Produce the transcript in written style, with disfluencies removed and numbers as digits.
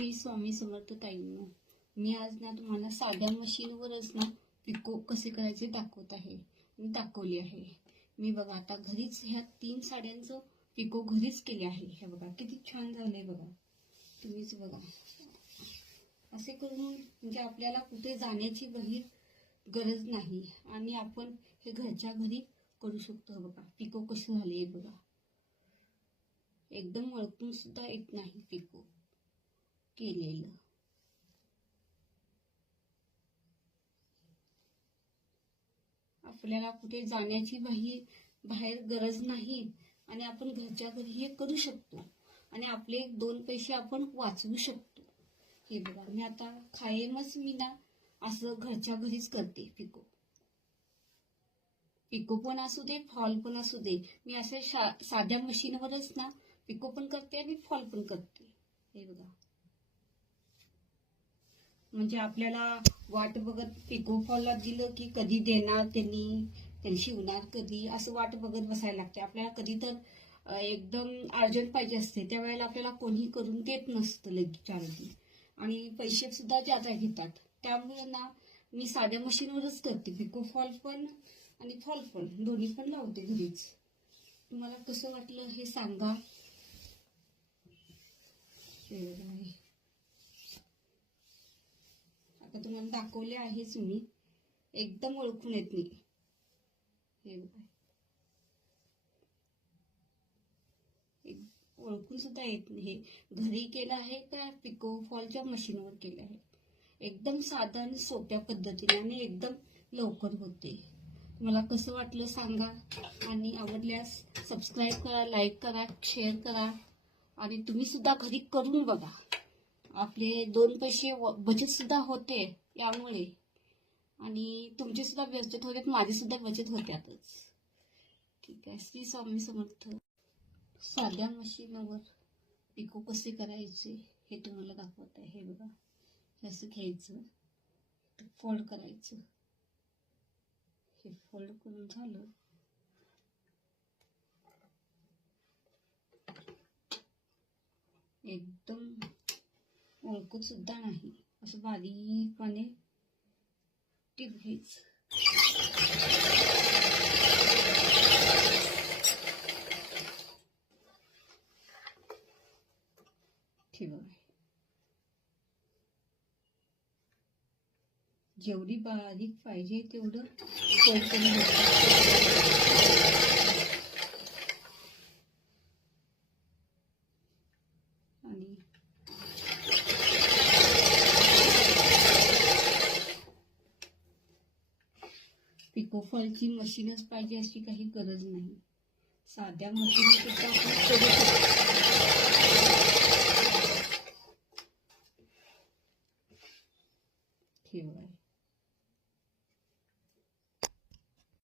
श्री स्वामी समर्थ ताईंनो, मी आज ना तुम्हाला साध्या मशीनवरच ना पिको कसे करायचे दाखवत आहे. मी दाखवली आहे. मी बघा आता घरीच ह्या 3 साड्यांचं पिको घरीच केले आहे. हे बघा किती छान झालंय बघा, तुम्हीच बघा. असे करून म्हणजे आपल्याला कुठे जाण्याची गरज नाही आणि आपण हे घरच्या घरी करू शकतो. बघा पिको कसं झाले बघा, एकदम वळकून सुद्धा येत नाही पिको केलेलं. आपल्याला कुठे जाण्याची बाहेर गरज नाही आणि आपण घरच्या घरी हे करू शकतो आणि आपले 2 पैसे आपण वाचवू शकतो. हे बघा मी आता कायमच मी ना असं घरच्या घरीच करते. पिको पण असू दे, फॉल पण असू दे, मी असे साध्या मशीनवरच ना पिको पण करते आणि फॉल पण करते. हे बघा म्हणजे आपल्याला वाट बघत पिको फॉलला दिलं की कधी देणार त्यांनी शिवणार कधी, असं वाट बघत बसायला लागते. आपल्याला कधी तर एकदम अर्जंट पाहिजे असते, त्यावेळेला आपल्याला कोणी करून देत नसतं लगेच आधी आणि पैसे सुद्धा जादा घेतात. त्यामुळे ना मी साध्या मशीनवरच करते. पिको फॉल पण आणि फॉल पण दोन्ही पण लावते घरीच. तुम्हाला कसं वाटलं हे सांगा. आता तुम्हाला दाखवले आहेच मी, एकदम ओळखून येत नाही. हे बघा ओळखून सुद्धा येत नाही. हे घरी केलं आहे का पिको फॉलच्या मशीनवर केलं आहे. एकदम साधा आणि सोप्या पद्धतीने आणि एकदम लवकर होते. मला कसं वाटलं सांगा आणि आवडल्यास सबस्क्राईब करा, लाईक करा, शेअर करा आणि तुम्ही सुद्धा घरी करून बघा. आपले 2 पैसे बचत सुद्धा होते यामुळे आणि तुमची सुद्धा बचत होते, माझी सुद्धा बचत होत्यातच. ठीक आहे. श्री स्वामी समर्थ. साध्या मशीनवर पिको कसे करायचे हे तुम्हाला दाखवत आहे. हे बघा असं घ्यायचं, फोल्ड करायचं. हे फोल्ड करून झालं एकदम ओळखत सुद्धा नाही, असं बारीकपणे टीप घ्यायचं. ठेवा जेवढी बारीक पाहिजे तेवढं फोल्ड करून आणि पिको फॉलची मशीनच पाहिजे अशी काही गरज नाही. साध्या मशीन ठेवा.